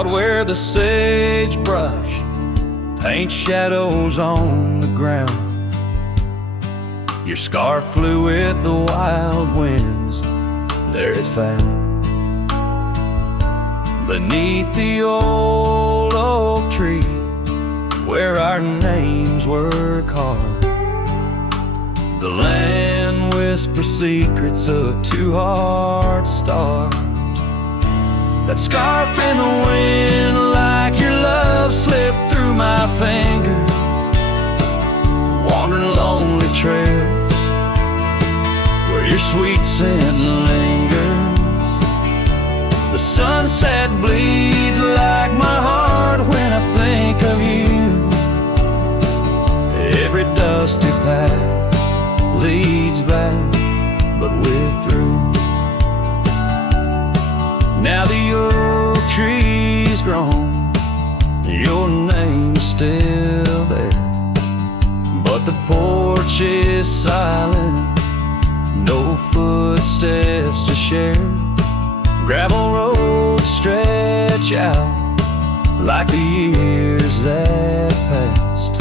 out where the sagebrush paints shadows on the ground. Your scarf flew with the wild winds, there it found. Beneath the old oak tree, where our names were carved, the land whispers secrets of two hearts starved. That scarf in the wind, like your love, slipped through my fingers, wandering lonely trails where your sweet scent lingers. The sunset bleeds like my heart when I think of you. Every dusty path leads back, but we're through. Now the oak tree's grown, your name's still there, but the porch is silent, no footsteps to share. Gravel roads stretch out like the years that passed.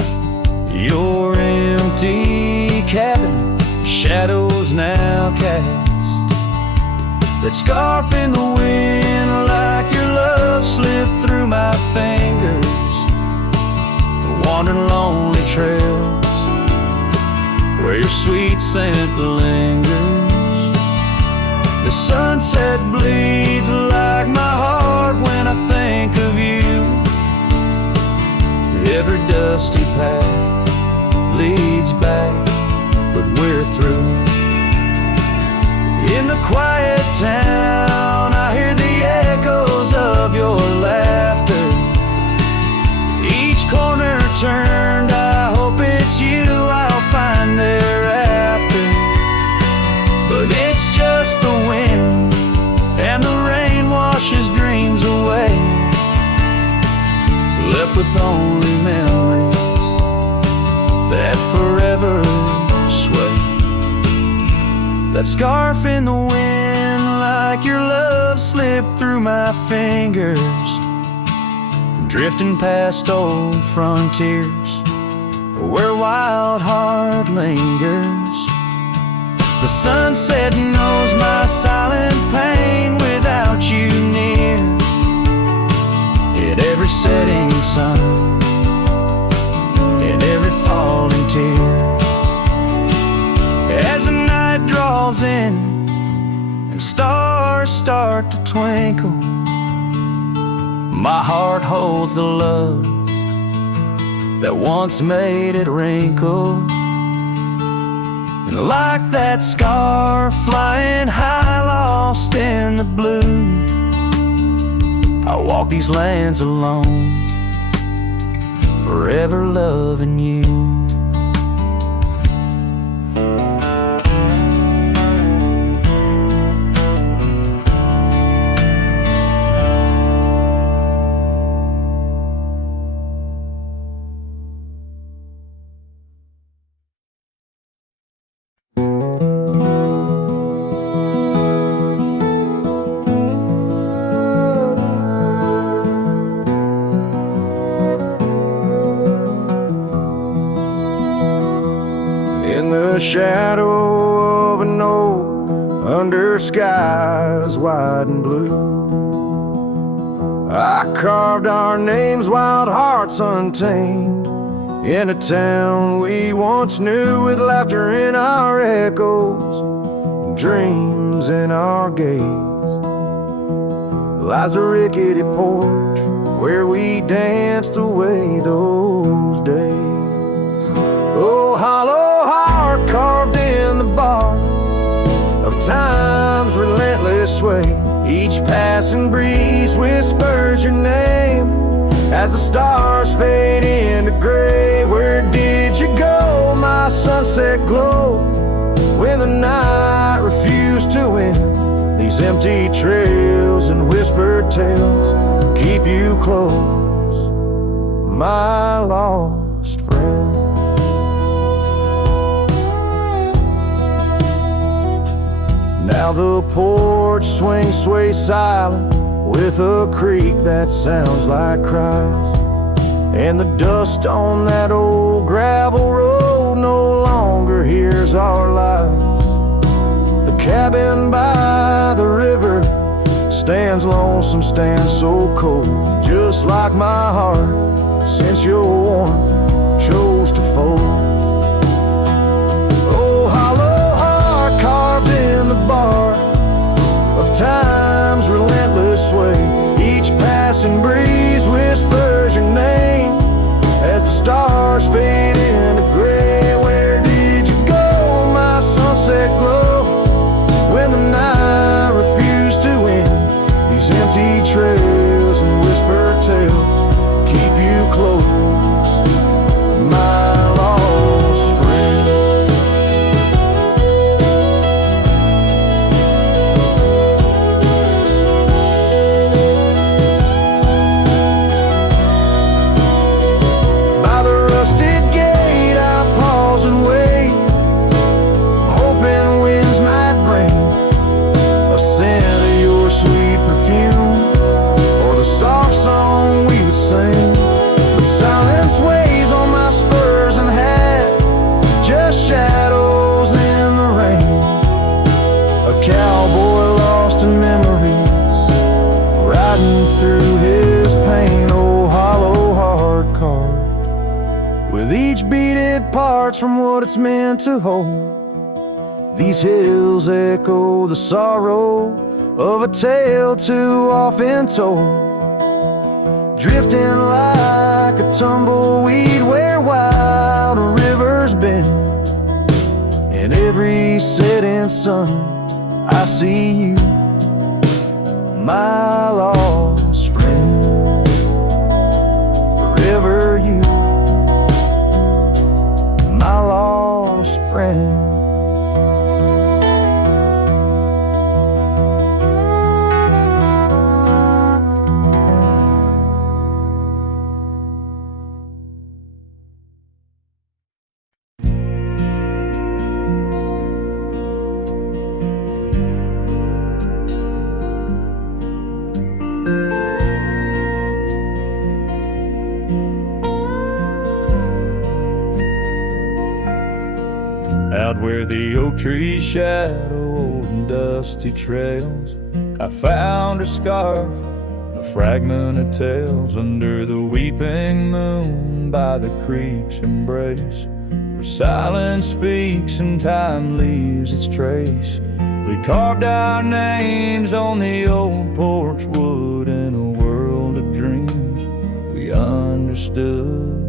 Your empty cabin, shadows now cast. That scarf in the wind, like your love, slipped through my fingers, wandering lonely trails where your sweet scent lingers. The sunset bleeds like my heart when I think of you. Every dusty path leads back, but we're through. In the quiet town, I hear the echoes of your laughter. Each corner turned, I hope it's you I'll find thereafter. But it's just the wind, and the rain washes dreams away, left with only memories that forever sway. That scarf in the wind, like your love, slipped through my fingers, drifting past old frontiers where wild heart lingers. The sunset knows my silent pain without you near. At every setting sun, in every falling tear, as the night draws in and stars start to twinkle, my heart holds the love that once made it wrinkle. And like that scarf flying high, lost in the blue, I walk these lands alone, forever loving you. Shadow of an oak under skies wide and blue, I carved our names, wild hearts untamed, in a town we once knew, with laughter in our echoes and dreams in our gaze. Lies a rickety porch where we danced away those days. Oh, hollow heart carved in the bark of time's relentless sway. Each passing breeze whispers your name as the stars fade into gray. Where did you go, my sunset glow, when the night refused to end? These empty trails and whispered tales keep you close, my lost friend. Now the porch swings sway silent with a creak that sounds like cries. And the dust on that old gravel road no longer hears our lies. The cabin by the river stands lonesome, stands so cold, just like my heart since your warmth chose to fold. Oh, hollow heart carved in the bark of time's relentless sway. Each passing breeze whispers your name as the stars fade into gray. Where did you go, my sunset glow, when the night refused to end? These empty trails and whispered tales keep you close, my lost friend. By the rusted gate I pause and wait, hoping winds might bring a scent of your sweet perfume, or the soft song we would sing. But silence weighs on my spurs and hat, just shadows in the rain. A cowboy lost in memories, riding through his pain. Oh, hollow heart carved with each beaded parts from what it's meant to hold. These hills echo the sorrow of a tale too often told, drifting like a tumbleweed where wild rivers bend. In every setting sun I see you, my lost friend. Forever you, my lost friend. Out where the oak trees shadow old and dusty trails, I found a scarf, a fragment of tales, under the weeping moon by the creek's embrace, where silence speaks and time leaves its trace. We carved our names on the old porch wood in a world of dreams we understood.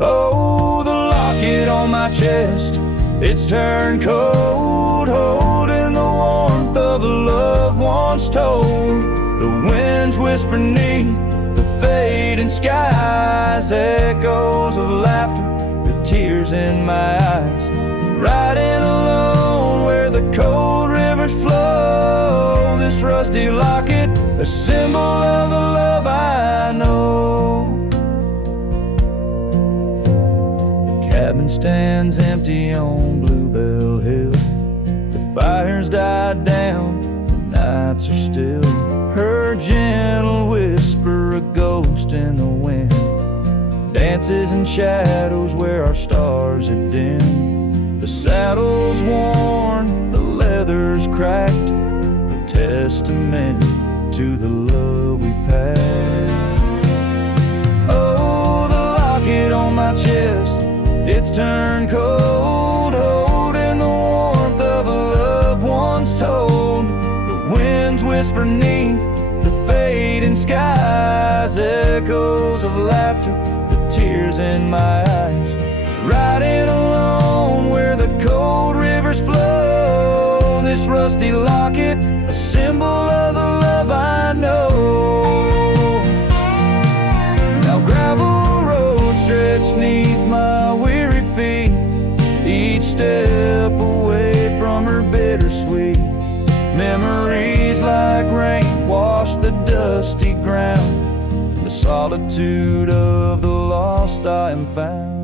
Oh, the locket on my chest, it's turned cold, holding the warmth of a love once told. The winds whisper neath the fading skies, echoes of laughter, the tears in my eyes. Riding alone where the cold rivers flow, this rusty locket, a symbol of the love I know. Cabin stands empty on Bluebell Hill. The fire's died down, the nights are still. Her gentle whisper, a ghost in the wind, dances in shadows where our stars are dim. The saddle's worn, the leather's cracked, a testament to the love we packed. Oh, the locket on my chest, it's turned cold, holding the warmth of a love once told. The winds whisper neath the fading skies, echoes of laughter, the tears in my eyes. Riding alone where the cold rivers flow, this rusty locket, a symbol of the love I know. Now gravel roads stretch neath my weary feet, each step away from her bittersweet. Memories like rain wash the dusty ground, in the solitude of the lost I am found.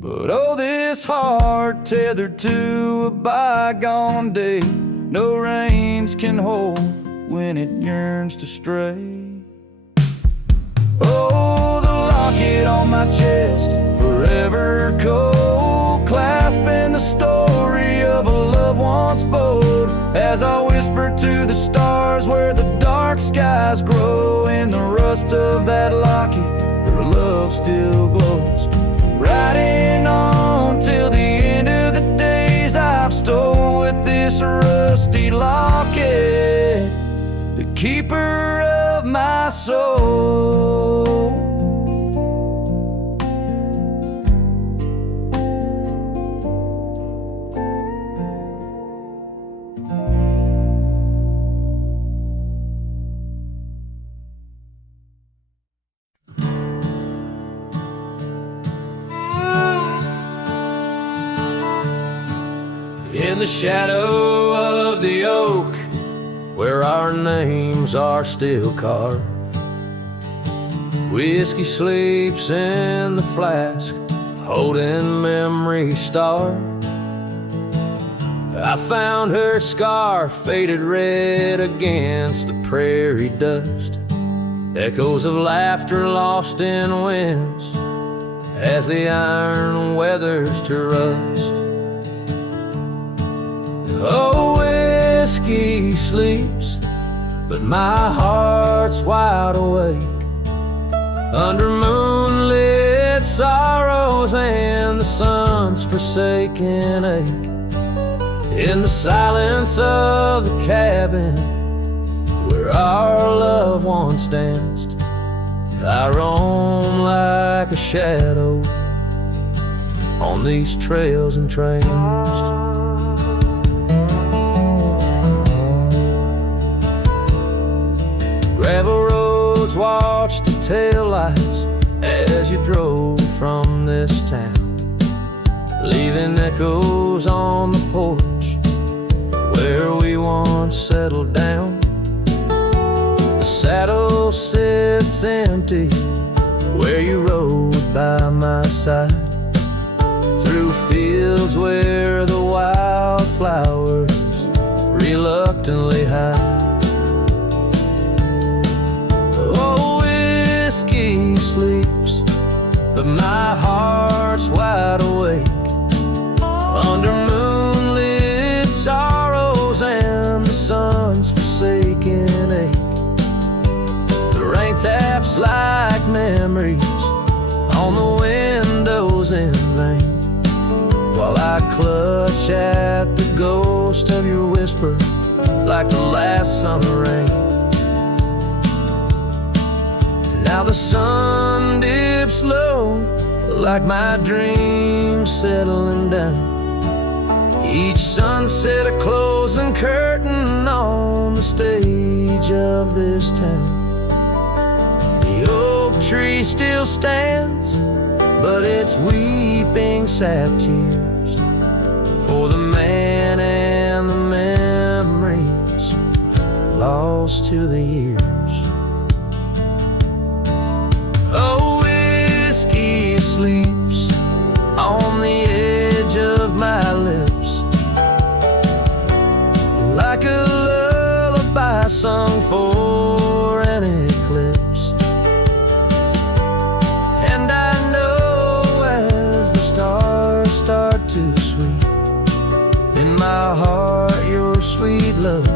But oh, this heart tethered to a bygone day, no reins can hold, when it yearns to stray. Oh, the locket on my chest, forever cold, clasping the story of a loved one's boat. As I whisper to the stars where the dark skies grow, in the rust of that locket, her love still glows. Riding on till the end of the days I've stole with this rusty locket, the keeper of my soul. In the shadow of the oak, where our names are still carved, whiskey sleeps in the flask, holding memory starved. I found her scarf faded red against the prairie dust, echoes of laughter lost in winds as the iron weathers to rust. Oh, whiskey sleeps, but my heart's wide awake under moonlit sorrows and the sun's forsaken ache. In the silence of the cabin where our loved ones danced, I roam like a shadow on these trails entranced. Gravel roads watch the taillights as you drove from this town, leaving echoes on the porch where we once settled down. The saddle sits empty where you rode by my side, through fields where the wildflowers reluctantly hide. Whiskey sleeps, but my heart's wide awake under moonlit sorrows and the sun's forsaken ache. The rain taps like memories on the windows in vain, while I clutch at the ghost of your whisper like the last summer rain. Now the sun dips low, like my dreams settling down. Each sunset a closing curtain on the stage of this town. The oak tree still stands, but it's weeping sad tears for the man and the memories lost to the years. Oh, whiskey sleeps on the edge of my lips like a lullaby sung for an eclipse. And I know as the stars start to sweep in my heart, your sweet love,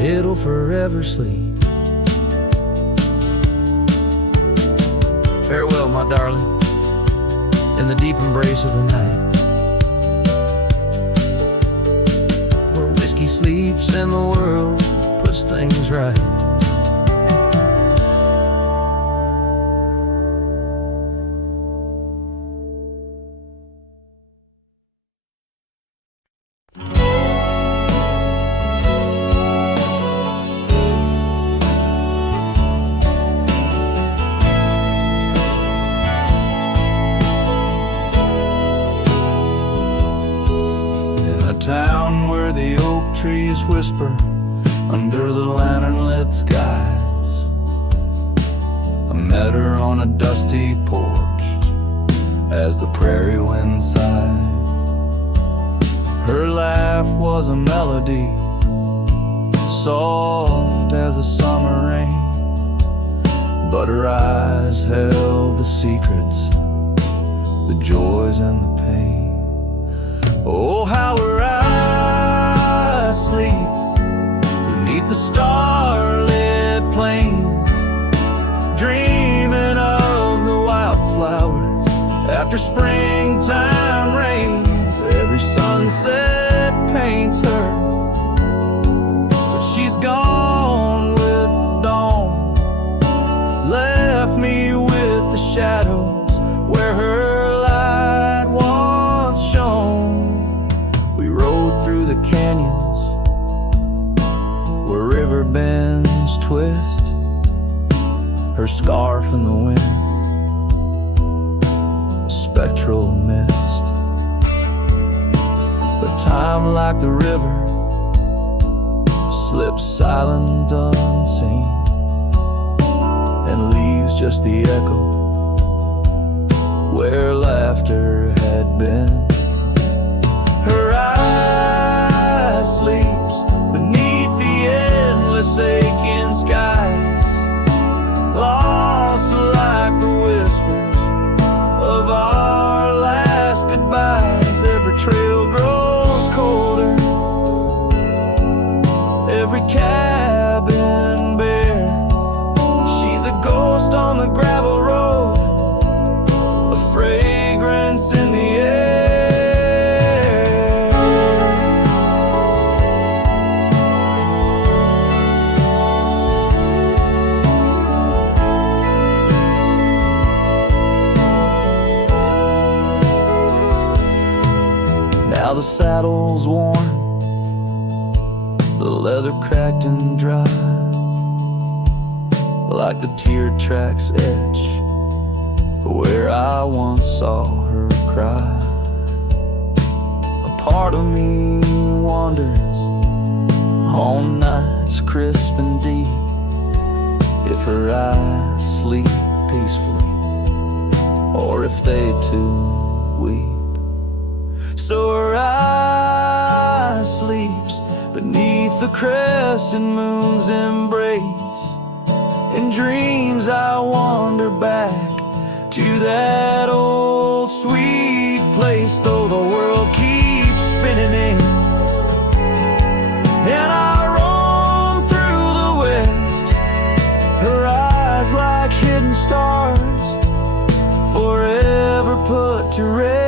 it'll forever sleep. Farewell, my darling, in the deep embrace of the night, where whiskey sleeps and the world puts things right. Town where the oak trees whisper under the lantern-lit skies. I met her on a dusty porch as the prairie wind sighed. Her laugh was a melody, soft as a summer rain, but her eyes held the secrets, the joys and the pain. Oh, how her eyes sleeps beneath the starlit plains, dreaming of the wildflowers after springtime rains. Every sunset paints her, but she's gone with the dawn, left me with the shadows where her light once shone. We rode through the canyons where river bends twist, her scarf in the wind, a spectral mist. But time, like the river, slips silent unseen and leaves just the echo where laughter had been. Her eye sleeps beneath the endless aching skies, lost like the whispers of our last goodbyes. Every trail grows colder, every cabin bare. She's a ghost on the gravel road, a fragrance in the air. Now the saddle's worn, the leather cracked and dry, like the tear tracks etch where I once saw her cry. A part of me wonders on nights crisp and deep if her eyes sleep peacefully or if they too weep. So her eye sleeps beneath the crescent moon's embrace. In dreams I wander back to that old sweet place, though the world keeps spinning in and I roam through the west. Her eyes like hidden stars, forever put to rest.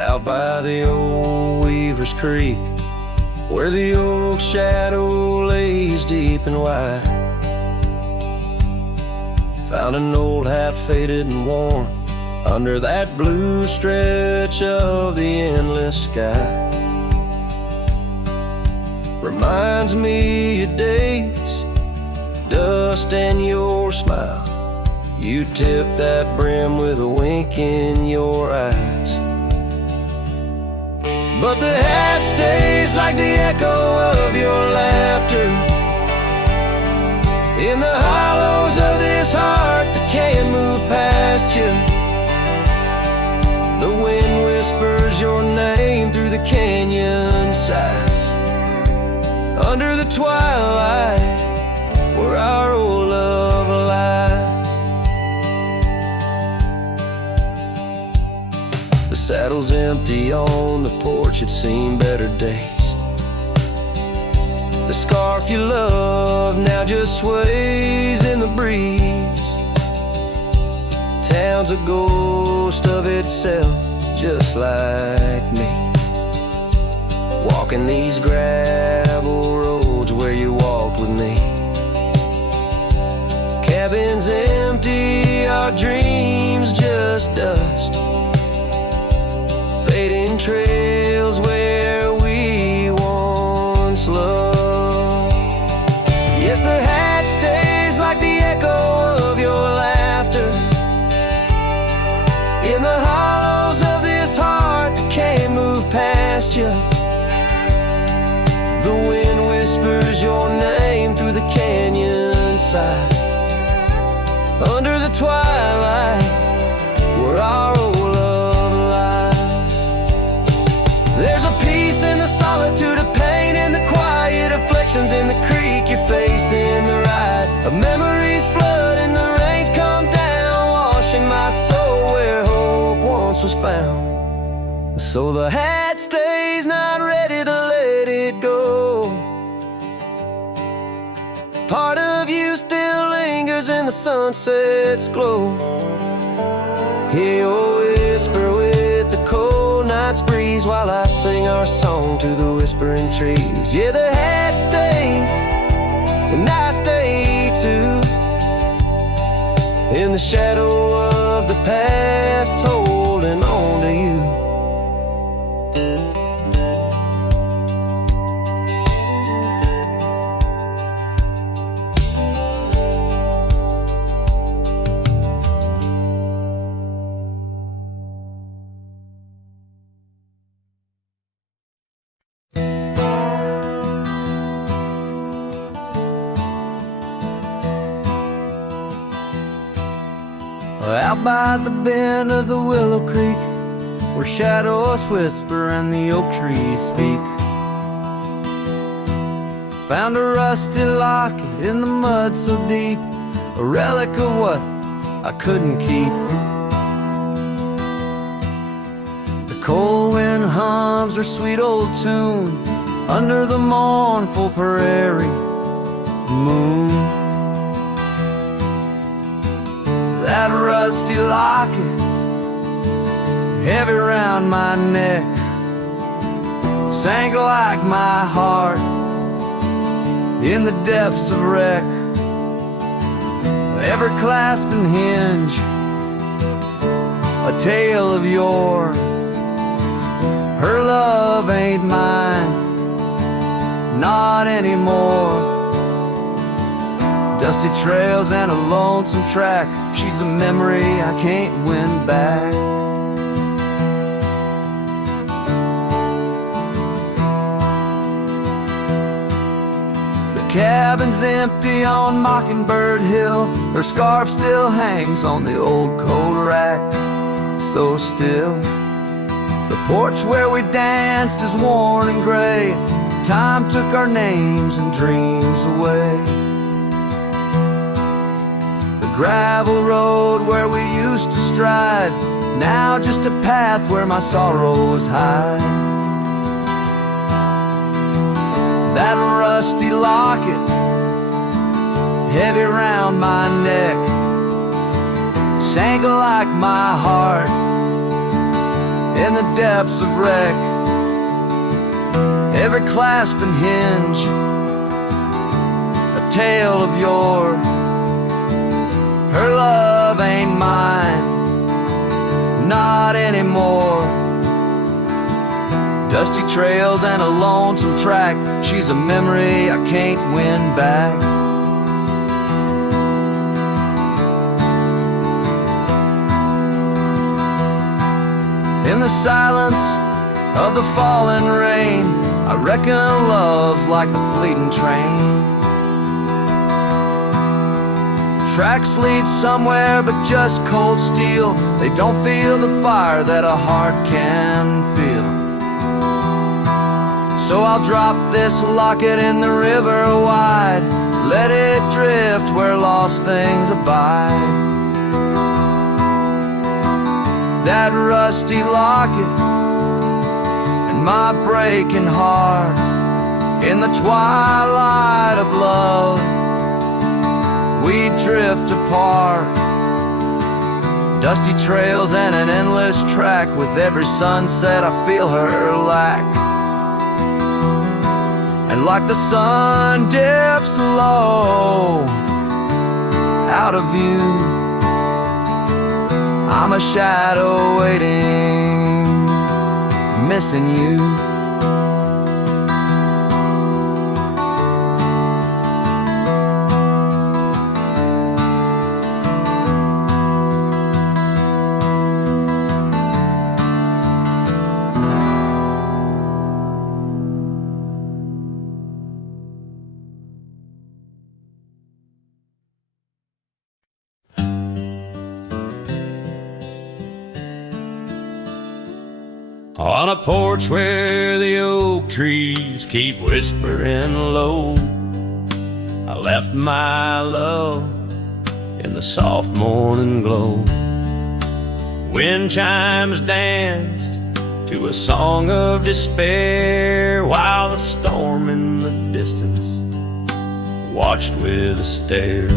Out by the old Weaver's Creek, where the oak shadow lays deep and wide, found an old hat faded and worn under that blue stretch of the endless sky. Reminds me of days, dust and your smile. You tipped that brim with a wink in your eyes. But the hat stays like the echo of your laughter in the hollows of this heart that can't move past you. The wind whispers your name through the canyon sighs, under the twilight where our old love lies. The saddle's empty on the porch, it's seen better days. The scarf you love now just sways in the breeze. Town's a ghost of itself, just like me, walking these gravel roads where you walked with me. Cabins empty, our dreams just dust. trails where we once loved. Yes, the hat stays like the echo of your laughter in the hollows of this heart that can't move past you. The wind whispers your name through the canyon side, under the twilight where our old love lies. There's a peace in the solitude of pain, in the quiet afflictions, in the creek you're facing the ride. A memories flood and the rains come down, washing my soul where hope once was found. So the hat stays, not ready to let it go. Part of you still lingers in the sunset's glow. Hear your whisper with the cold night's breeze, while I sing our song to the whispering trees. Yeah, the hat stays, and I stay too, in the shadow of the past, holding on to you. Out by the bend of the Willow Creek, where shadows whisper and the oak trees speak, found a rusty locket in the mud so deep, a relic of what I couldn't keep. The cold wind hums her sweet old tune under the mournful prairie moon. That rusty locket, heavy round my neck, sank like my heart in the depths of wreck. Ever clasping hinge, a tale of yore. Her love ain't mine, not anymore. Dusty trails and a lonesome track, she's a memory I can't win back. The cabin's empty on Mockingbird Hill, her scarf still hangs on the old coat rack, so still. The porch where we danced is worn and gray, time took our names and dreams away. Gravel road where we used to stride, now just a path where my sorrows hide. That rusty locket, heavy round my neck, sank like my heart in the depths of wreck. Every clasping hinge, a tale of yore. Her love ain't mine, not anymore. Dusty trails and a lonesome track, she's a memory I can't win back. In the silence of the falling rain, I reckon love's like the fleeting train. Tracks lead somewhere but just cold steel, they don't feel the fire that a heart can feel. So I'll drop this locket in the river wide, let it drift where lost things abide. That rusty locket and my breaking heart, in the twilight of love we drift apart. Dusty trails and an endless track, with every sunset I feel her lack. And like the sun dips low out of view, I'm a shadow waiting, missing you. On a porch where the oak trees keep whispering low, I left my love in the soft morning glow. Wind chimes danced to a song of despair, while the storm in the distance watched with a stare.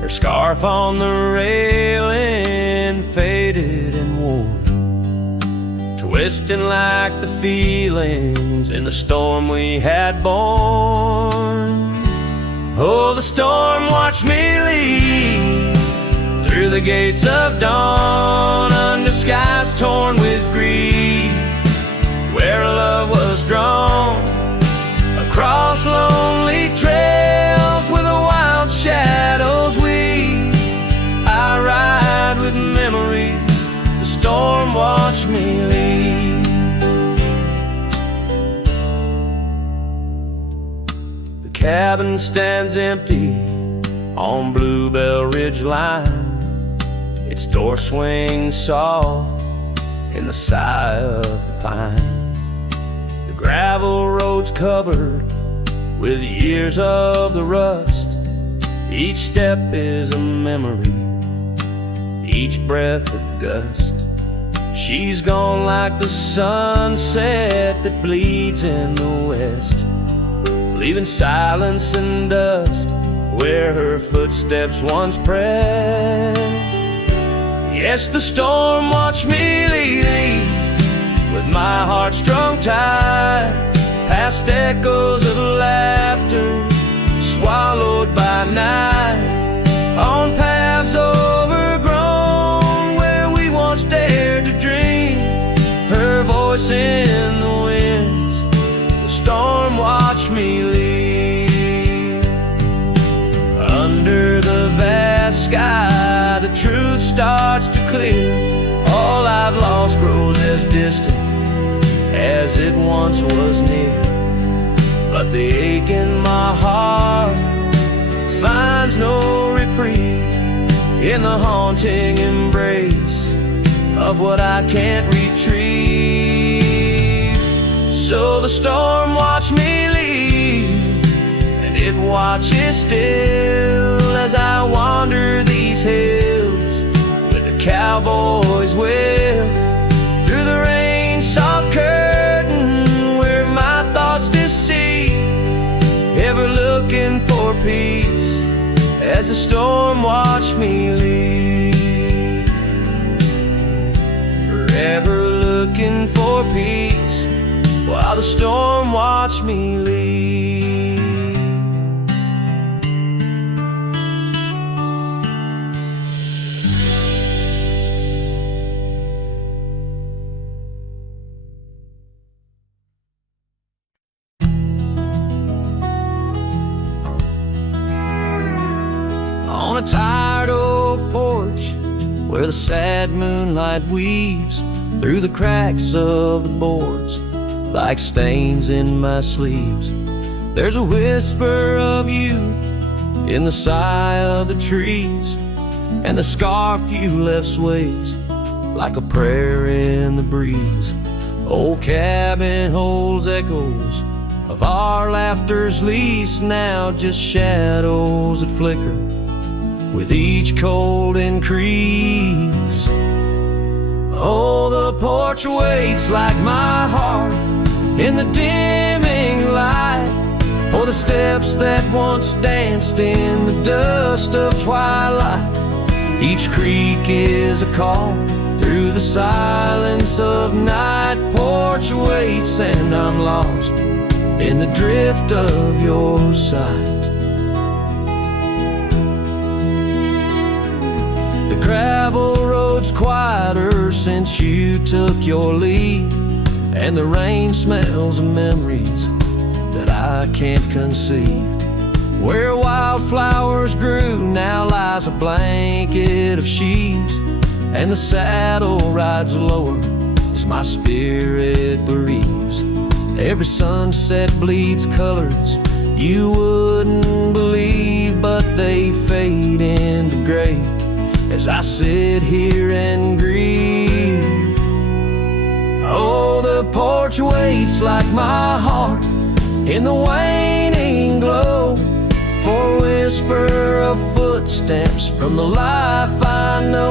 Her scarf on the railing faded and wore, twisting like the feelings in the storm we had borne. Oh, the storm watched me leave through the gates of dawn, under skies torn with grief, where love was drawn, across lonely trails where the wild shadows weave. I ride with memories, the storm watched me leave. The cabin stands empty on Bluebell Ridge line, its door swings soft in the sigh of the pine. The gravel road's covered with years of the rust, each step is a memory, each breath a gust. She's gone like the sunset that bleeds in the west, leaving silence and dust where her footsteps once pressed. Yes, the storm watched me leave with my heart strung tight, past echoes of laughter swallowed by night, on paths overgrown where we once dared to dream. Her voice in the winds, the storm watched me leave. Under the vast sky, the truth starts to clear. All I've lost grows as distant as it once was near, but the ache in my heart finds no reprieve in the haunting embrace of what I can't retrieve. So the storm watched me leave, and it watches still as I wander these hills with the cowboy's will, through the rain soft curtain where my thoughts deceive, ever looking for peace as the storm watched me leave. Forever looking for peace while the storm watched me leave. On a tired oak porch where the sad moonlight weaves through the cracks of the boards like stains in my sleeves, there's a whisper of you in the sigh of the trees, and the scarf you left sways like a prayer in the breeze. Old cabin holds echoes of our laughter's lease, now just shadows that flicker with each cold increase. Oh, the porch waits like my heart in the dimming light, for the steps that once danced in the dust of twilight. Each creak is a call through the silence of night. Porch waits and I'm lost in the drift of your sight. The gravel road's quieter since you took your leave, and the rain smells of memories that I can't conceive. Where wildflowers grew now lies a blanket of sheaves, and the saddle rides lower as my spirit bereaves. Every sunset bleeds colors you wouldn't believe, but they fade into gray as I sit here and grieve. Oh, the porch waits like my heart in the waning glow, for a whisper of footsteps from the life I know.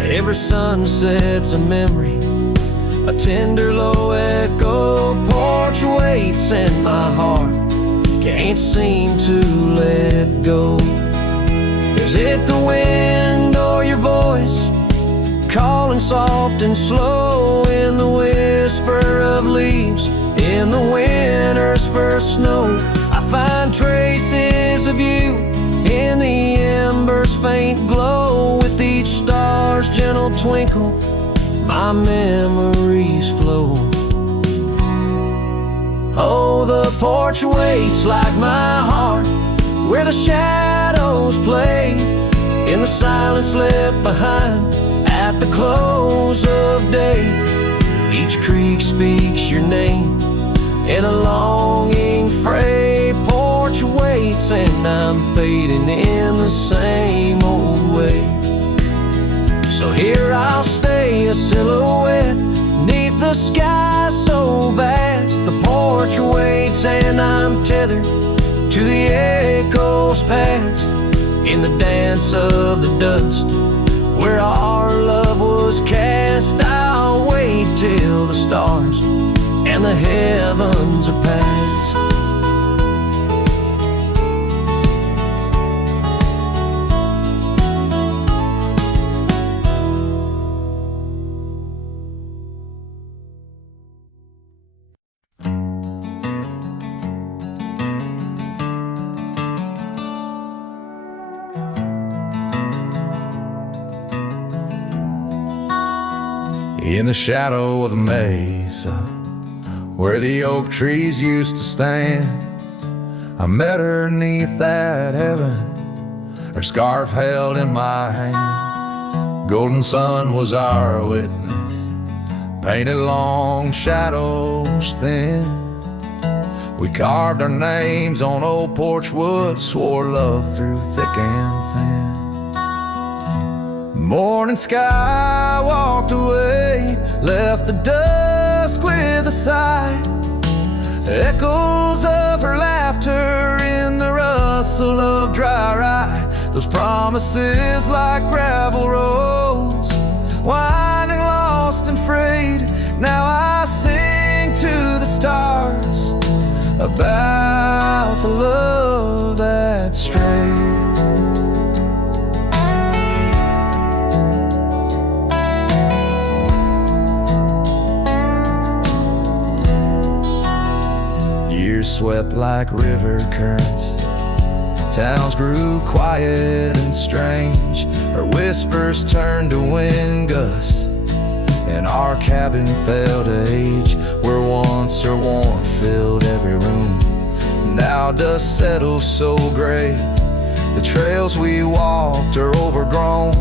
Every sunset's a memory, a tender low echo. Porch waits and my heart can't seem to let go. Is it the wind or your voice calling soft and slow in the whisper of leaves in the winter's first snow? I find traces of you in the embers' faint glow. With each star's gentle twinkle, my memories flow. Oh, the porch waits like my heart, where the shadows play in the silence left behind at the close of day. Each creek speaks your name in a longing fray. Porch waits and I'm fading in the same old way. So here I'll stay, a silhouette neath the sky so vast. The porch waits and I'm tethered to the echoes past. In the dance of the dust where our love was cast, I'll wait till the stars and the heavens are past. In the shadow of the mesa, where the oak trees used to stand, I met her 'neath that heaven, her scarf held in my hand. Golden sun was our witness, painted long shadows thin. We carved our names on old porch wood, swore love through thick and thin. Morning sky walked away, left the dusk with a sigh. Echoes of her laughter in the rustle of dry rye. Those promises like gravel roads, winding lost and frayed. Now I sing to the stars about the love that strayed. Years swept like river currents, towns grew quiet and strange. Her whispers turned to wind gusts, and our cabin fell to age. Where once her warmth filled every room, now dust settles so gray. The trails we walked are overgrown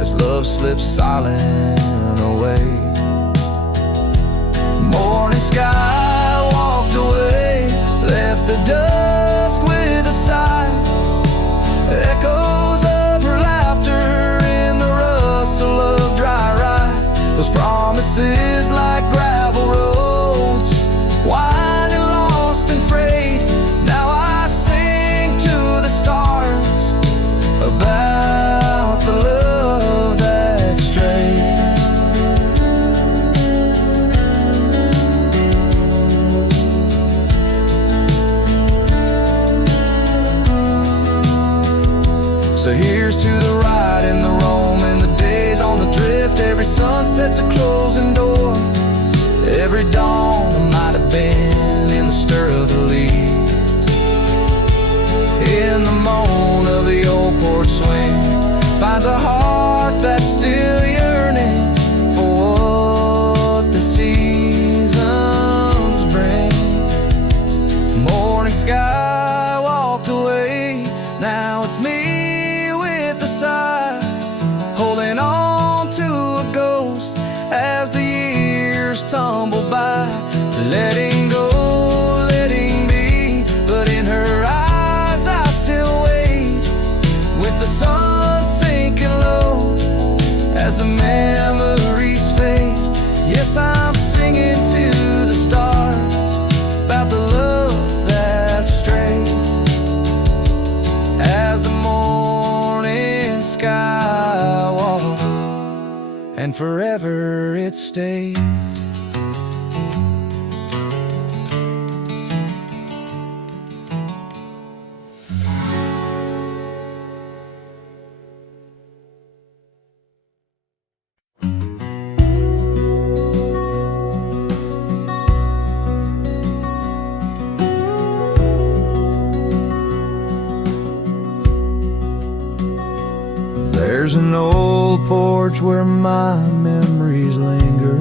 as love slips silent away. Morning sky walked away, left the dusk with a sigh. Echoes of her laughter in the rustle of dry rye. Those promises like gravel roads, winding lost and frayed. Now I sing to the stars about the love that strayed. So here's to the ride and the roam and the days on the drift. Every sunset's a closing door, every dawn might have been in the stir of the leaves. In the moan of the old porch swing finds a heart that's still yearning for what the season That's me with a sigh, holding on to a ghost as the years tumble by. Letting go, letting be, but in her eyes I still wait, with the sun sinking low as the memories fade. Yes, I'm singing to the stars about the love that strayed, as the morning sky walked and forever it stayed. There's an old porch where my memories linger,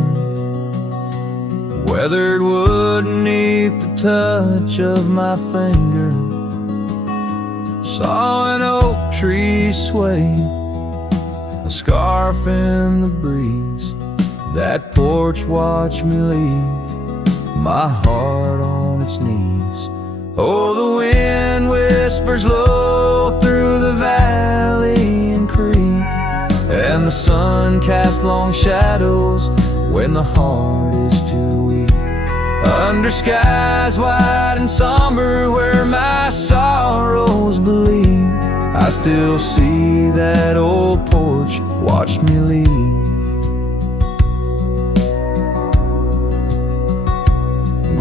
weathered wood beneath the touch of my finger. Saw an oak tree sway, a scarf in the breeze. That porch watched me leave, my heart on its knees. Oh, the wind whispers low through the valley and creek, and the sun casts long shadows when the heart is too weak. Under skies wide and somber where my sorrows believe, I still see that old porch watch me leave.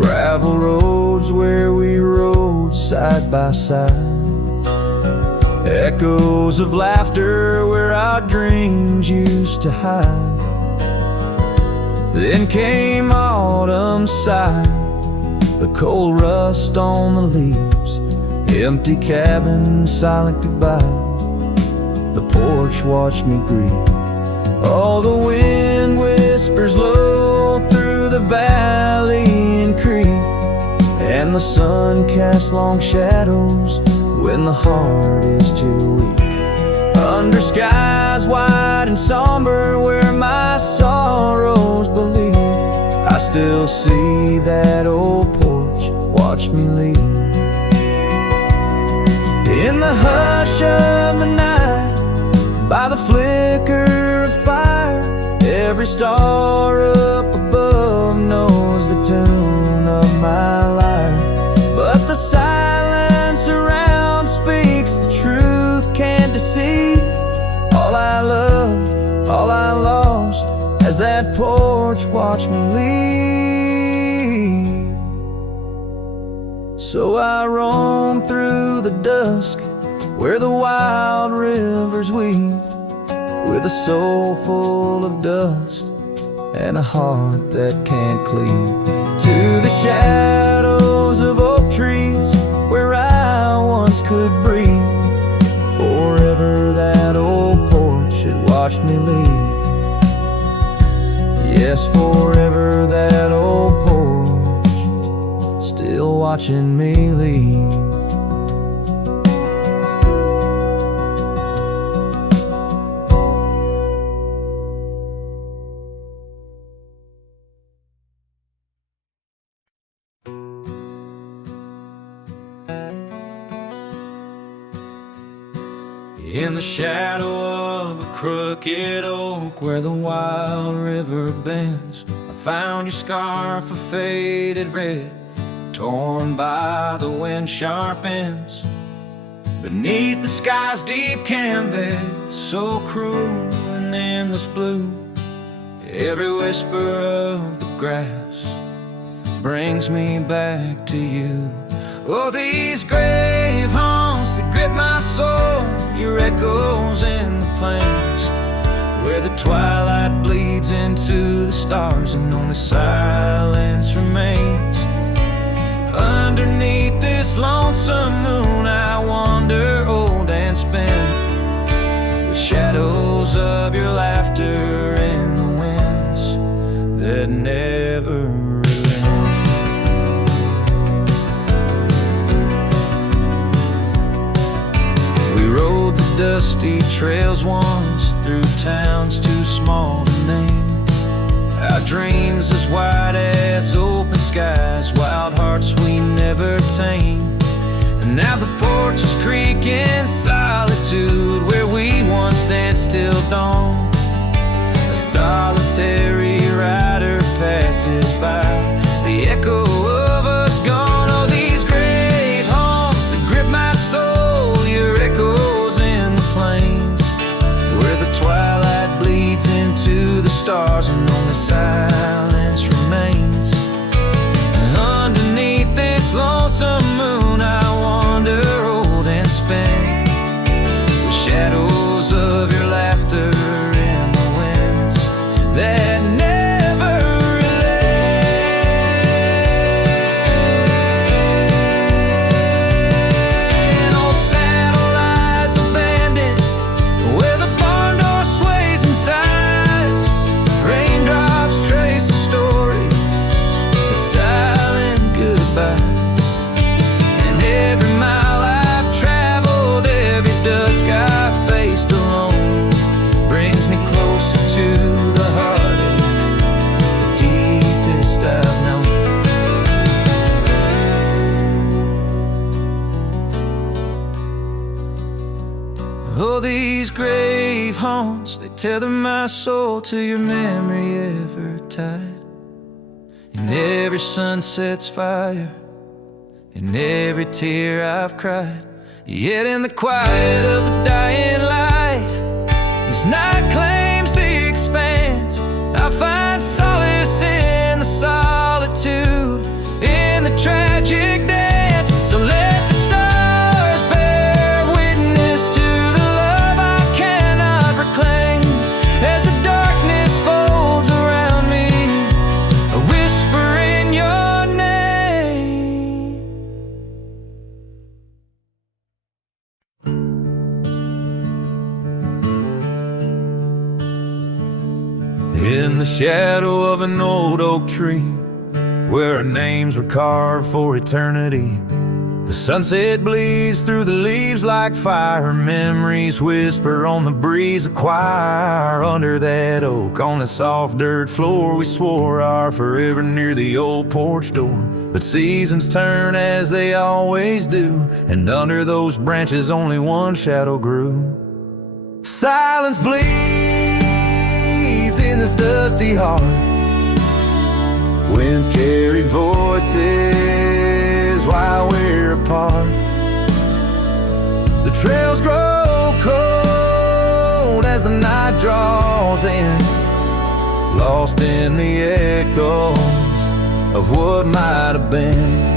Gravel roads where we rode side by side, echoes of laughter where our dreams used to hide. Then came autumn's sigh, the cold rust on the leaves, empty cabin, silent goodbye. The porch watched me grieve. Oh, the wind whispers low through the valley and creek, and the sun casts long shadows when the heart is too weak. Under skies wide and somber where my sorrows believe, I still see that old porch watch me leave. In the hush of the night, by the flicker of fire, every star up above knows the tune of my lyre. But the silence around speaks the truth, can't deceive. All I loved, all I lost, as that porch watched me leave. So I roam through the dusk where the wild rivers weave, with a soul full of dust and a heart that can't cleave. To the shadows of oak trees where I once could breathe, forever that old porch had watched me leave. Yes, forever that old porch still watching me leave. In the shadow of a crooked oak where the wild river bends, I found your scarf of faded red, torn by the wind sharp ends. Beneath the sky's deep canvas, so cruel and endless blue, every whisper of the grass brings me back to you. Oh, these grave haunts that grip my soul, your echoes in the plains, where the twilight bleeds into the stars and only silence remains. Underneath this lonesome moon I wander old and spent, with shadows of your laughter in the winds that never relent. We rode dusty trails once, through towns too small to name. Our dreams as wide as open skies, wild hearts we never tame. And now the porch is creaking solitude, where we once danced till dawn. A solitary rider passes by, the echo of us gone. Oh, these grave haunts that grip my soul, your echoes in the plains, where the twilight bleeds into the stars and only silence remains. And underneath this lonesome moon I wander old and spent, with shadows of your laughter in the winds that never relent. Old saddle lies abandoned, where the barn door sways and sighs. Raindrops trace the stories, the silent goodbyes. And every mile I've traveled, every dusk I've faced alone, brings me closer to the heartache, the deepest I've known. Oh, these grave haunts, they tether my soul to your memory ever tied. And every sunset's fire, and every tear I've cried. Yet in the quiet of the dying light, as night claims the expanse, I find solace in the solitude, in the tragic dance. So let the stars bear witness to the love I cannot reclaim, as the darkness folds around me, a whisper in your name. In the shadow of an old oak tree, where our names were carved for eternity, the sunset bleeds through the leaves like fire. Memories whisper on the breeze, a choir. Under that oak, on the soft dirt floor, we swore our forever near the old porch door. But seasons turn as they always do, and under those branches only one shadow grew. Silence bleeds in this dusty heart. Winds carry voices while we're apart. The trails grow cold as the night draws in, lost in the echoes of what might have been.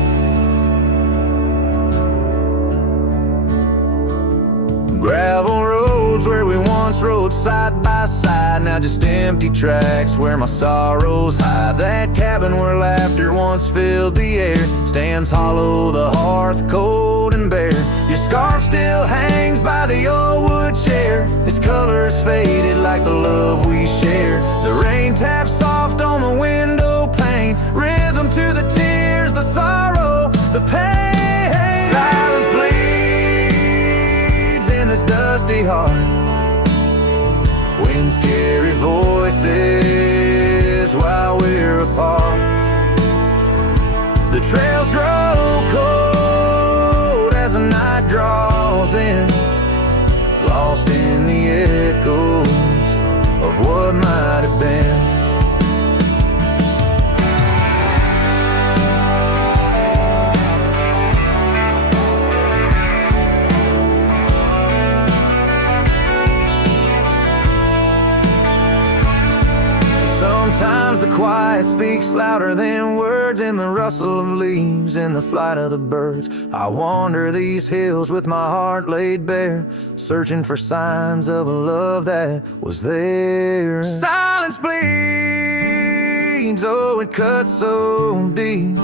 Gravel roads where we once rode side by side, now just empty tracks where my sorrows hide. That cabin where laughter once filled the air stands hollow, the hearth cold and bare. Your scarf still hangs by the old wood chair, its colors faded like the love we share. The rain taps soft on the window pane, rhythm to the tears, the sorrow, the pain. Silence bleeds in this dusty heart. Winds carry voices while we're apart. The trails grow cold as the night draws in, lost in the echoes of what might have been. Sometimes the quiet speaks louder than words, in the rustle of leaves, in the flight of the birds. I wander these hills with my heart laid bare, searching for signs of a love that was there. Silence bleeds, oh, it cuts so deep,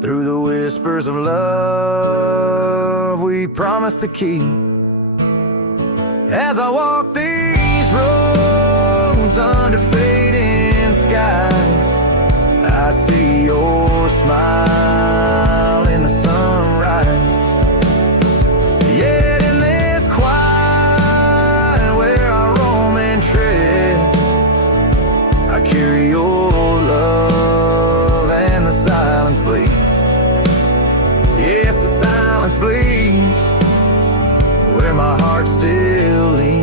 through the whispers of love we promised to keep. As I walk these roads under fading skies, I see your smile in the sunrise. Yet in this quiet where my heart still leans.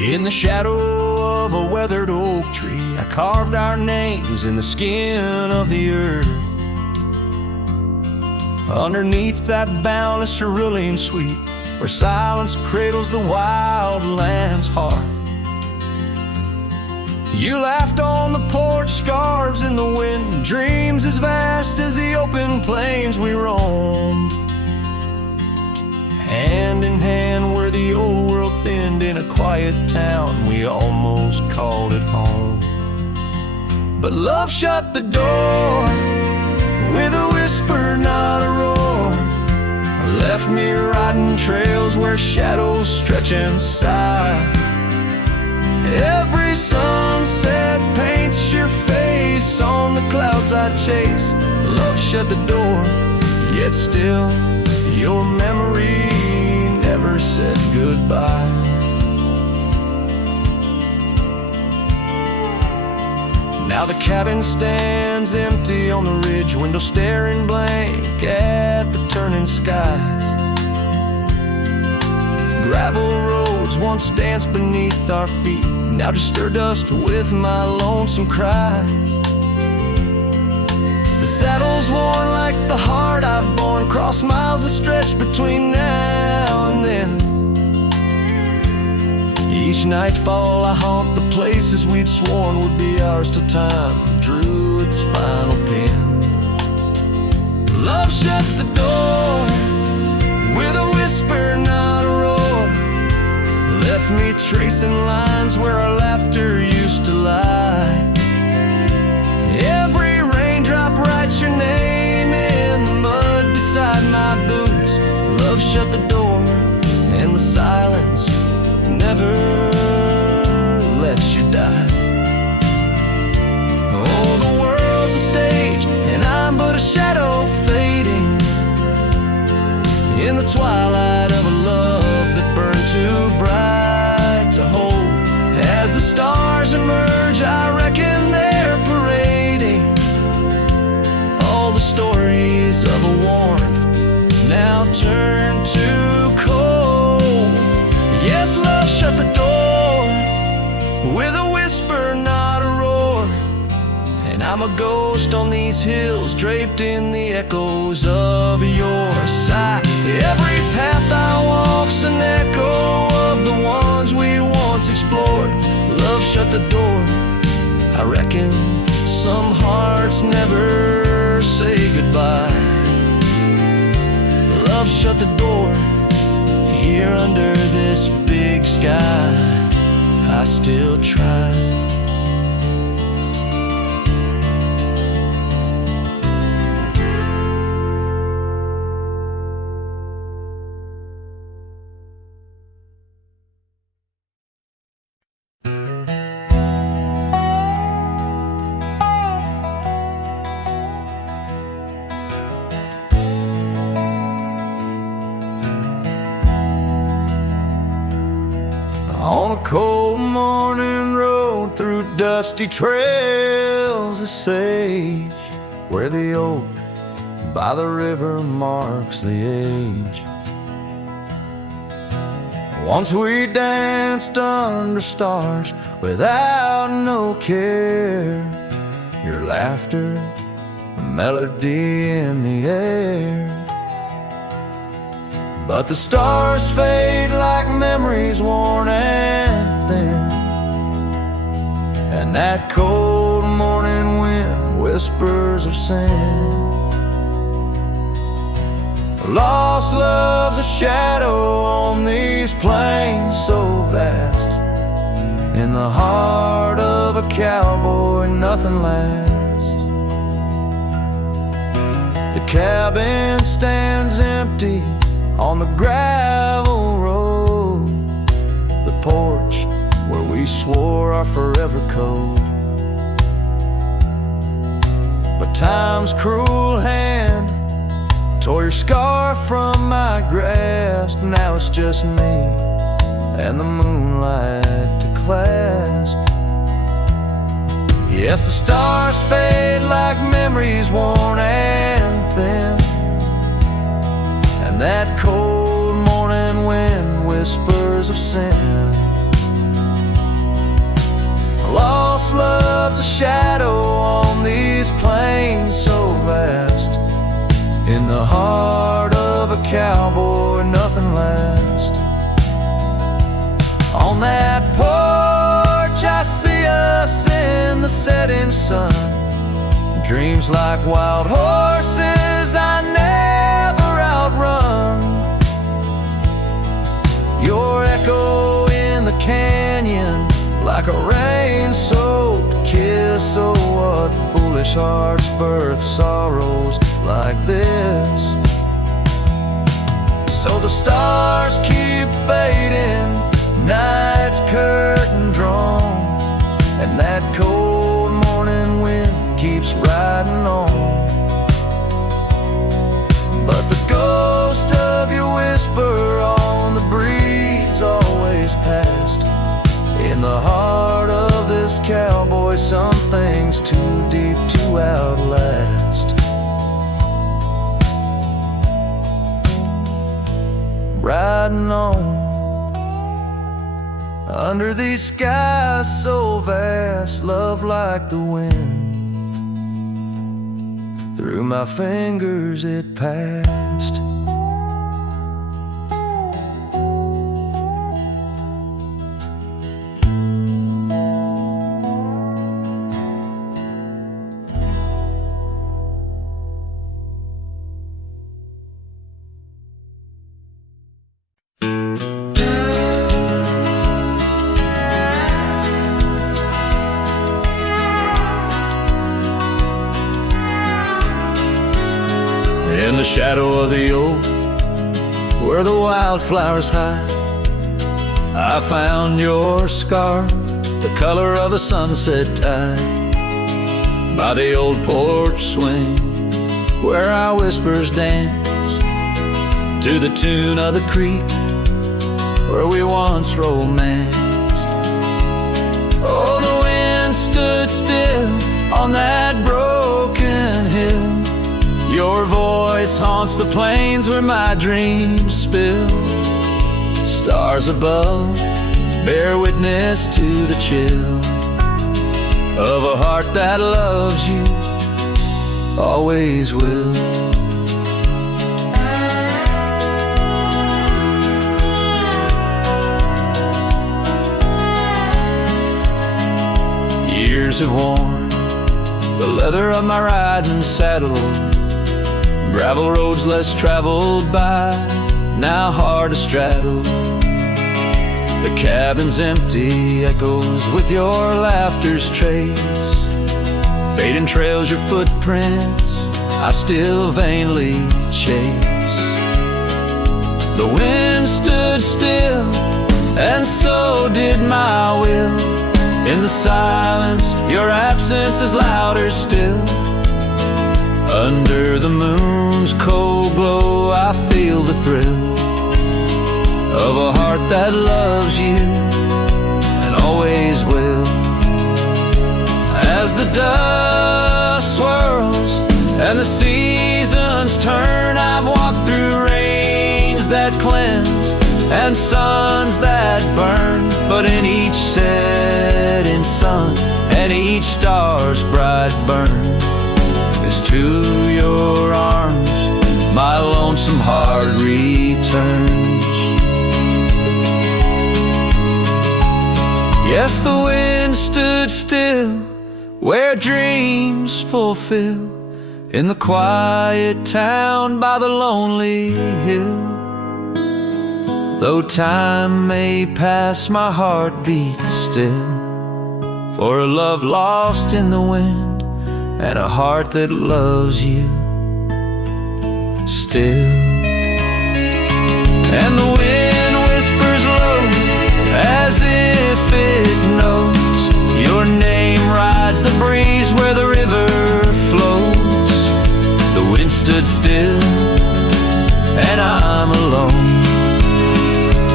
In the shadow of a weathered oak tree, I carved our names in the skin of the earth. Underneath that boundless cerulean sweet, where silence cradles the wild lamb's hearth. You laughed on the porch, scarves in the wind, dreams as vast as the open plains we roamed. Hand in hand where the old world thinned, in a quiet town we almost called it home. But love shut the door with a whisper, not a roar. Left me riding trails where shadows stretch and sigh. Every sunset paints your face on the clouds I chase. Love shut the door, yet still your memory never said goodbye. Now the cabin stands empty on the ridge, window staring blank at the turning skies. Gravel roads once danced beneath our feet, now just stir dust with my lonesome cries. The saddle's worn like the heart I've borne, cross miles of stretch between now and then. Each nightfall I haunt the places we'd sworn would be ours till time drew its final pen. Love shut the door with a whisper, not a roar. Left me tracing lines where our laughter used to lie. Every raindrop writes your name in the mud beside my boots. Love shut the door, and the silence never lets you die. Oh, the world's a stage, and I'm but a shadow fading in the twilight of a love that burned too bright to hold. As the stars emerge, I reckon they're parading all the stories of a warmth now turned to cold. Yes, love shut the door with a whisper, not a roar. And I'm a ghost on these hills, draped in the echoes of your sigh. Every path I walk's an echo of the ones we once explored. Love shut the door, I reckon some hearts never say goodbye. Love shut the door, here under this big sky I still try. On a cold morning road through dusty trails of sage, where the oak by the river marks the age. Once we danced under stars without no care, your laughter, a melody in the air. But the stars fade like memories worn and thin, and that cold morning wind whispers of sin. Lost love's a shadow on these plains so vast. In the heart of a cowboy nothing lasts. The cabin stands empty on the gravel road, the porch where we swore our forever code. time's cruel hand tore your scarf from my grasp. Now it's just me and the moonlight to clasp. Yes, the stars fade like memories worn and thin, and that cold morning wind whispers of sin. Lost love's a shadow on these plains so vast. In the heart of a cowboy, nothing lasts. On that porch I see us in the setting sun. Dreams like wild horses I never outrun. Your echo in the canyon like a rain-soaked kiss. Oh, what foolish hearts birth sorrows like this. So the stars keep fading, night's curtain drawn, and that cold morning wind keeps riding on. But the ghost of your whisper on the breeze always passed. In the heart of this cowboy, some things too deep to outlast. Riding on under these skies so vast, love like the wind. Through my fingers it passed. In the shadow of the oak, where the wildflowers hide, I found your scarf, the color of a sunset tide. By the old porch swing, where our whispers dance, to the tune of the creek, where we once romanced. Oh, the wind stood still on that broken hill. Your voice haunts the plains where my dreams spill. Stars above bear witness to the chill of a heart that loves you, always will. Years have worn the leather of my riding saddle. Gravel roads less traveled by, now hard to straddle. The cabin's empty, echoes with your laughter's trace. Fading trails, your footprints, I still vainly chase. The wind stood still, and so did my will. In the silence, your absence is louder still. Under the moon's cold glow, I feel the thrill of a heart that loves you and always will. As the dust swirls and the seasons turn, I've walked through rains that cleanse and suns that burn, but in each setting sun and each star's bright burn is to your arms my lonesome heart returns. Yes, the wind stood still where dreams fulfill, in the quiet town by the lonely hill. Though time may pass, my heart beats still, for a love lost in the wind and a heart that loves you still. And the wind whispers low as if it knows your name rides the breeze where the river flows. stood still, and I'm alone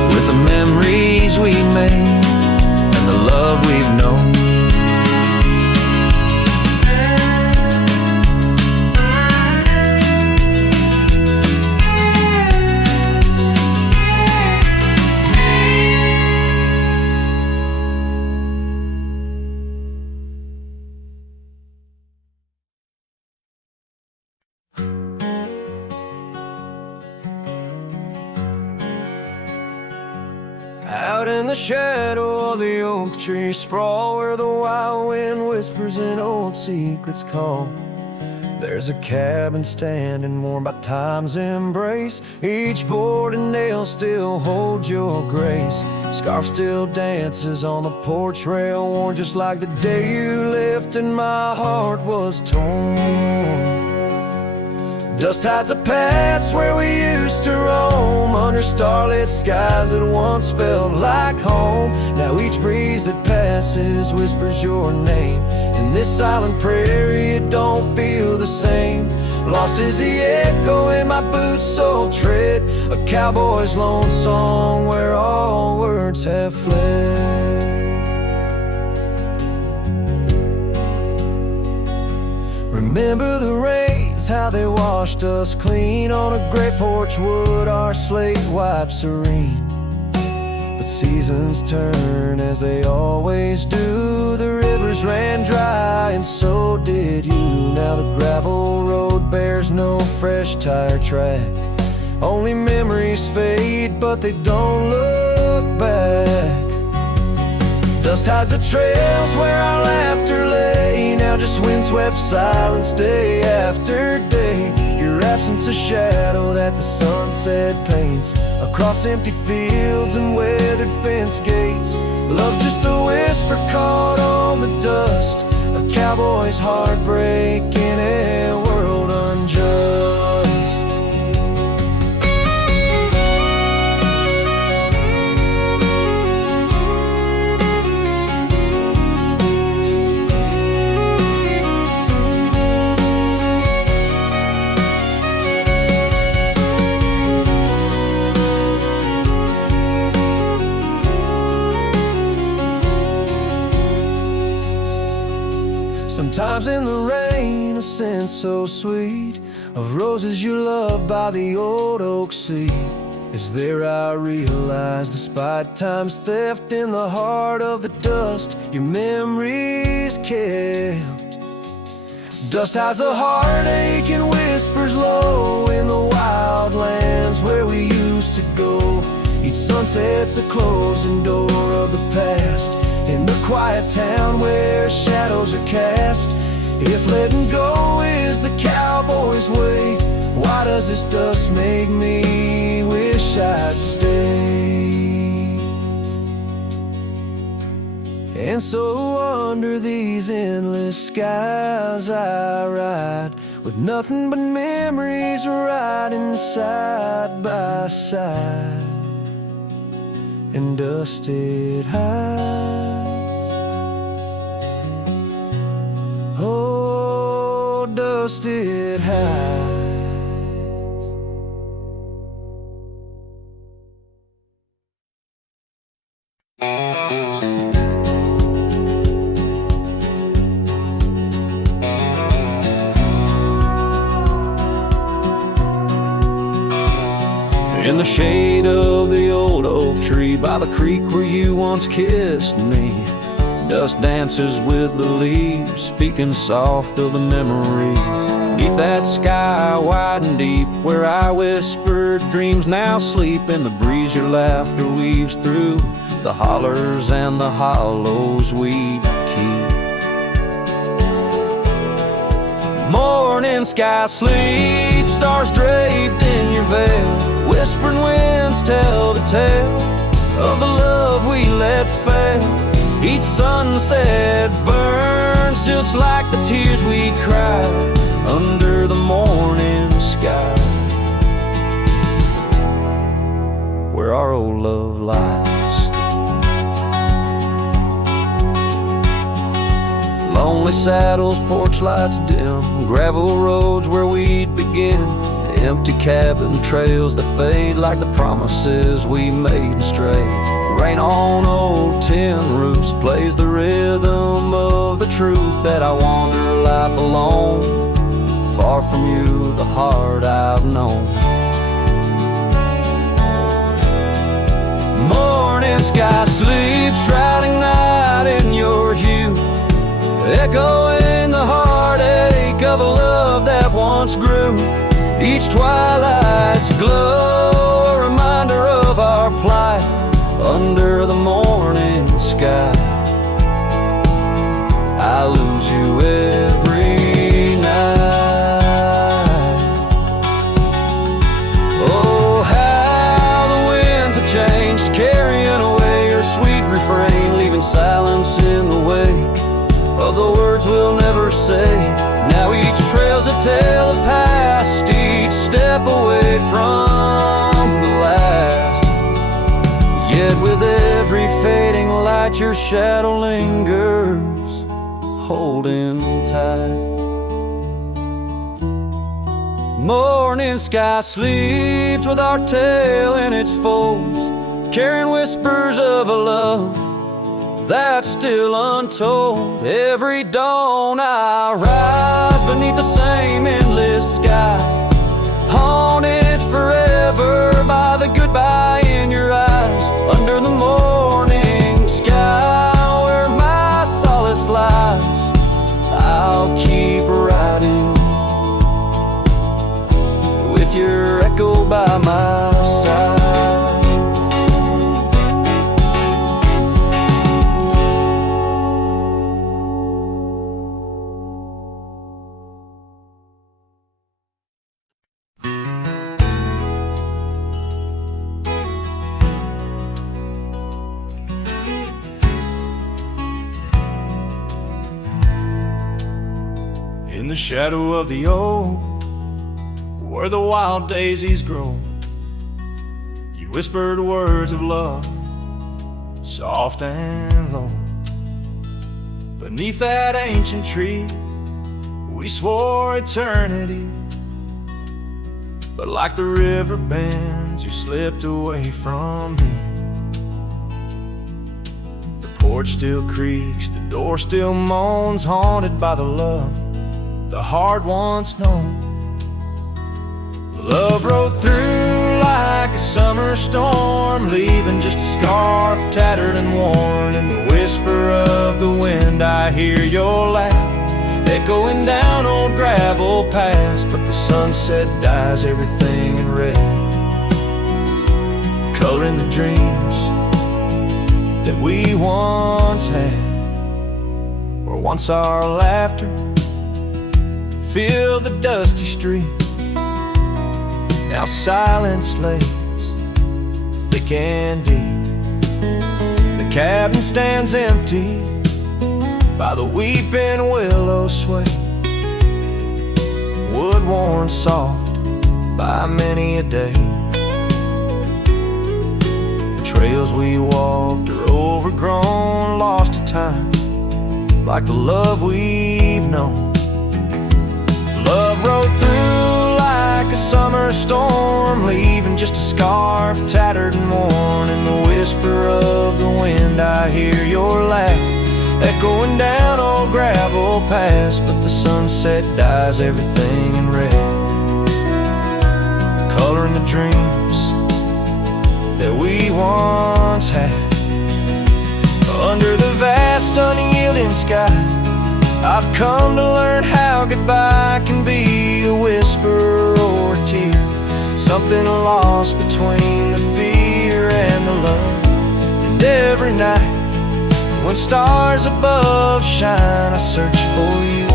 with the memories we made and the love we've known. Out in the shadow of the oak tree sprawl, where the wild wind whispers and old secrets call, there's a cabin standing warm by time's embrace. Each board and nail still holds your grace. Scarf still dances on the porch rail, worn just like the day you left and my heart was torn. Dust hides the past where we used to roam, under starlit skies that once felt like home. Now each breeze that passes whispers your name. In this silent prairie it don't feel the same. Lost is the echo in my boots so tread, a cowboy's lone song where all words have fled. Remember the rains, how they washed us clean on a gray porch wood, our slate white serene. But seasons turn as they always do. The rivers ran dry and so did you. Now the gravel road bears no fresh tire track. Only memories fade, but they don't look back. Dust hides the trails where our laughter lay, now just windswept silence day after day. Your absence a shadow that the sunset paints across empty fields and weathered fence gates. Love's just a whisper caught on the dust, a cowboy's heartbreak in a world unjust. Sometimes in the rain, a scent so sweet of roses you loved by the old oak seat. It's there I realize, despite time's theft, in the heart of the dust, your memories kept. Dust hides the heartache and whispers low in the wild lands where we used to go. Each sunset's a closing door of the past, in the quiet town where shadows are cast. If letting go is the cowboy's way, why does this dust make me wish I'd stay? And so under these endless skies I ride, with nothing but memories riding side by side, and dusted hides, oh, dusted hides. In the shade of the old oak tree by the creek where you once kissed me, dust dances with the leaves, speaking soft of the memories. Beneath that sky wide and deep where I whispered dreams now sleep, in the breeze your laughter weaves through the hollers and the hollows we'd keep. Morning sky sleep, stars draped in your veil, whispering winds tell the tale of the love we let fail. Each sunset burns just like the tears we cried under the morning sky, where our old love lies. Lonely saddles, porch lights dim, gravel roads where we'd begin, empty cabin trails that fade like the promises we made and strayed. Rain on old tin roofs plays the rhythm of the truth that I wander life alone, far from you, the heart I've known. Morning sky sleeps, shrouding night in your hue, echoing the heartache of a love that once grew. Each twilight's glow, a reminder of our plight under the morning sky. I lose you every night. Oh, how the winds have changed, carrying away your sweet refrain, leaving silence in the wake of the words we'll never say. Now each trail's a tale of past, each step away from the last. Yet with every fading light your shadow lingers, holding tight. Morning sky sleeps with our tale in its folds, carrying whispers of a love that's still untold. Every dawn I rise beneath the same endless sky, haunted forever by the goodbye in your eyes. Under the morning sky where my solace lies, I'll keep riding with your echo by my side. In the shadow of the oak, where the wild daisies grow, you whispered words of love, soft and low. Beneath that ancient tree, we swore eternity, but like the river bends, you slipped away from me. The porch still creaks, the door still moans, haunted by the love the heart once known. Love rode through like a summer storm, leaving just a scarf tattered and worn. In the whisper of the wind I hear your laugh, echoing down old gravel paths. But the sunset dyes everything in red, coloring the dreams that we once had, where once our laughter filled the dusty street. Now silence lays thick and deep. The cabin stands empty by the weeping willow sway, wood worn soft by many a day. The trails we walked are overgrown, lost to time, like the love we've known. Love rode through like a summer storm, leaving just a scarf tattered and worn. In the whisper of the wind I hear your laugh, echoing down old gravel paths. But the sunset dyes everything in red, coloring the dreams that we once had. Under the vast unyielding sky, I've come to learn how goodbye can be a whisper or a tear, something lost between the fear and the love. And every night when stars above shine, I search for you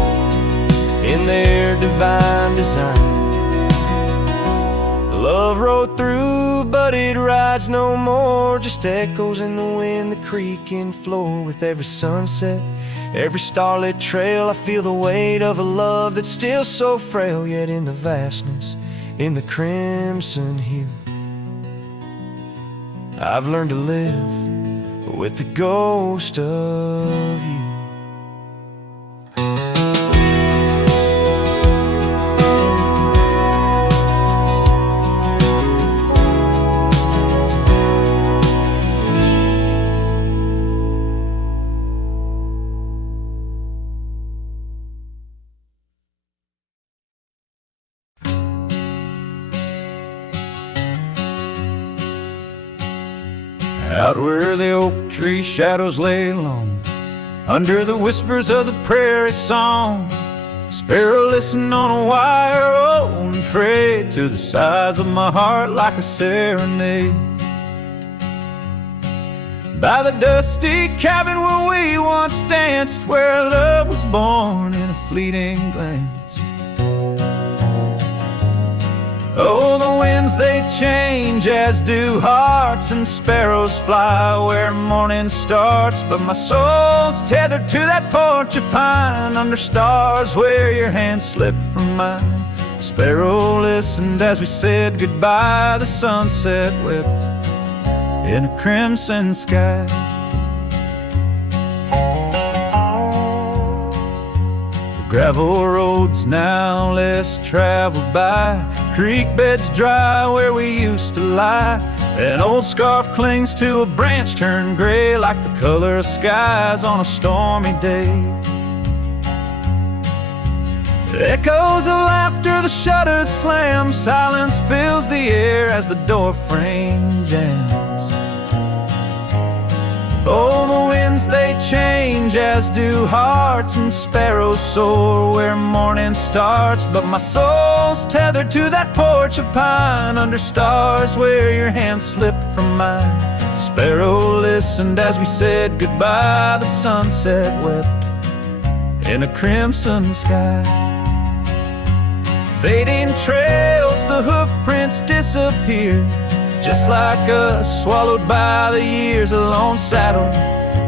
in their divine design. Love rode through, but it rides no more, just echoes in the wind, the creaking floor. With every sunset, every starlit trail, I feel the weight of a love that's still so frail. Yet in the vastness, in the crimson hue, I've learned to live with the ghost of you. out where the oak tree shadows lay long, under the whispers of the prairie song. Sparrow listen on a wire, old and frayed, to the size of my heart like a serenade. By the dusty cabin where we once danced, where love was born in a fleeting glance. Oh, the winds they change, as do hearts, and sparrows fly where morning starts. But my soul's tethered to that porch of pine, under stars where your hand slipped from mine. Sparrow listened as we said goodbye. The sunset wept in a crimson sky. Gravel roads now less traveled by, creek beds dry where we used to lie. An old scarf clings to a branch turned gray, like the color of skies on a stormy day. Echoes of laughter, the shutters slam, silence fills the air as the door frame jams. Oh, the winds they change, as do hearts, and sparrows soar where morning starts. But my soul's tethered to that porch of pine, under stars where your hand slipped from mine. Sparrow listened as we said goodbye. The sunset wept in a crimson sky. Fading trails, the hoof prints disappear, just like us, swallowed by the years. A lone saddle,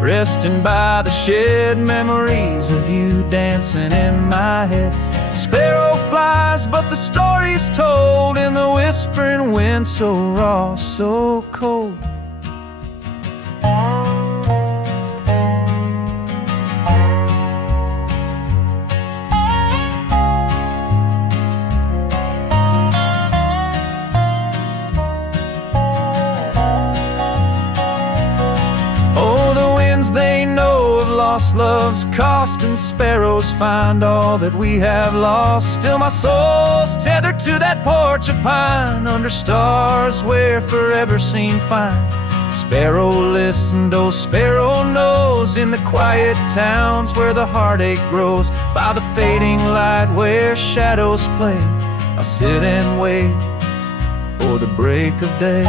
resting by the shed, memories of you dancing in my head. Sparrow flies, but the story's told in the whispering wind, so raw, so cold. They know of lost love's cost, and sparrows find all that we have lost. Still my soul's tethered to that porch of pine, under stars where forever seemed fine. Sparrow listened, oh sparrow knows, in the quiet towns where the heartache grows. By the fading light where shadows play, I'll sit and wait for the break of day.